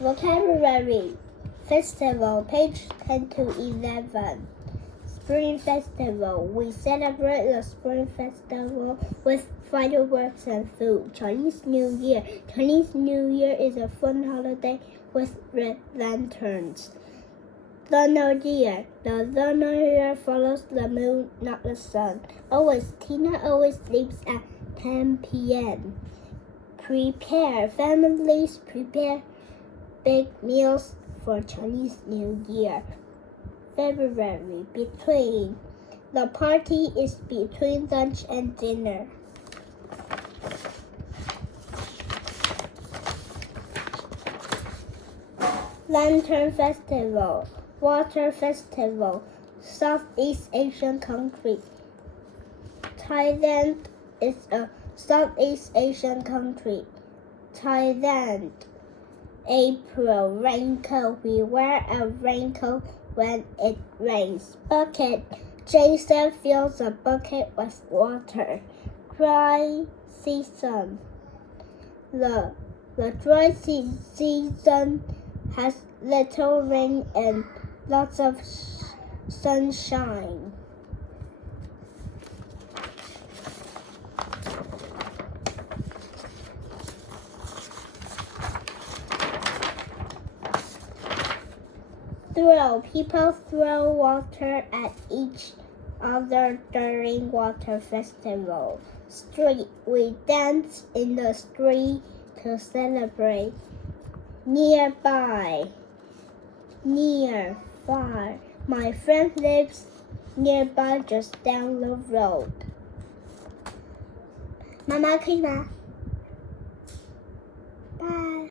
Vocabulary Festival, page 10 to 11. Spring Festival. We celebrate the Spring Festival with fireworks and food. Chinese New Year. Chinese New Year is a fun holiday with red lanterns. Lunar Year. The lunar year follows the moon, not the sun. Tina always sleeps at 10 p.m. Prepare. Families prepare big meals for Chinese New Year. February. Between. The party is between lunch and dinner. Lantern Festival. Water Festival. Southeast Asian country. Thailand is a Southeast Asian country. Thailand. April. Raincoat. We wear a raincoat when it rains. Bucket. Jason fills a bucket with water. Dry season. The dry season has little rain and lots of sunshine. Throw. People throw water at each other during water festival. Street. We dance in the street to celebrate. Nearby. Near. Far. My friend lives nearby, just down the road. 妈妈可以吗？